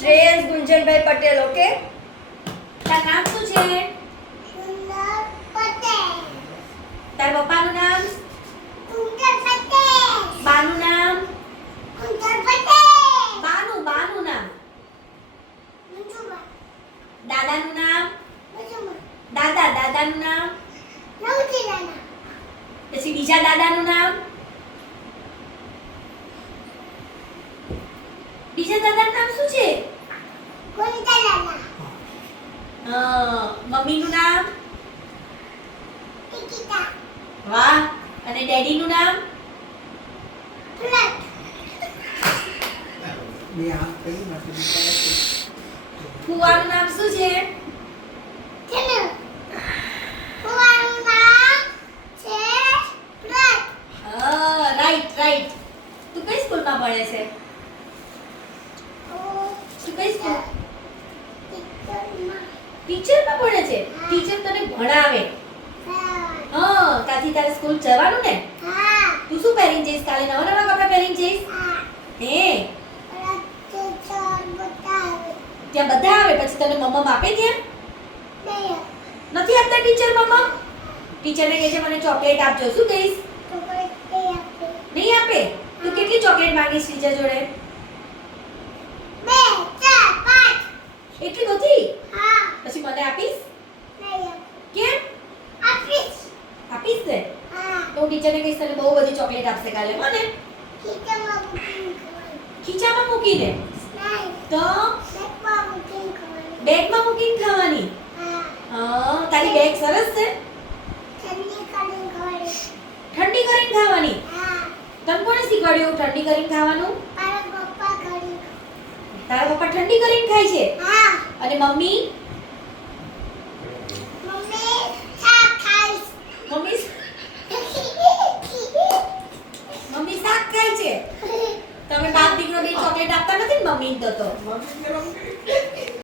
Shreyas ગુંજનભાઈ Patel. Okay, તારું નામ શું છે? સુંદર પટેલ. તારા પપ્પાનું નામ? સુંદર પટેલ. બાનું નામ? સુંદર પટેલ. બાનું નામ? મંજુબા. દાદાનું નામ? મંજુબા. દાદાનું નામ? નવજીરાના. પછી બીજા દાદાનું નામ? બીજા દાદાનું નામ શું છે? કુંતલાના. મમ્મીનું નામ? ટિકિટા. વાહ. અને ડેડીનું નામ? ફ્લટ. ફુવાનું નામ શું છે? ચલો. કુવાનું નામ છે ફ્લટ. રાઈટ. તું કઈ સ્કૂલમાં ભણે છે? તું કઈ સ્કૂલ? ટીચરમાં ભણે છે? ટીચર તને ભણાવે? કાથી તારે સ્કૂલ જવાનું ને? તું શું પહેરીને જઈશ કાલે? નવા કપડાં પહેરીને જઈશ? હે, ત્યાં બધા આવે પછી તને મમ્મા આપે ત્યાં? નથી આપતા ટીચર મમ્મા? ટીચરને કહે છે મને ચોકલેટ આપજો. શું કહીશ? નહીં આપે? તું કેટલી ચોકલેટ માંગીશ ટીચર જોડે? એટલી બધી? પછી મને આપીશ? કેમ આપીશ ને? તો હું ટીચરને કહીશ તને બહુ બધી ચોકલેટ આપશે કાલે. મને ખીચામાં મૂકીને? તો બેગમાં મૂકીને ખાવાની? તારી બેગ સરસ છે. ઠંડી કરીને ખાવાની? તને કોણે શીખવાડ્યું ઠંડી કરીને ખાવાનું? તારા પપ્પા ઠંડી કરીને ખાય છે? અને મમ્મી? મમ્મી શાક ખાય છે? તમે બાપ દીકરો બે ચોકલેટ આપતા નથી ને મમ્મી તો?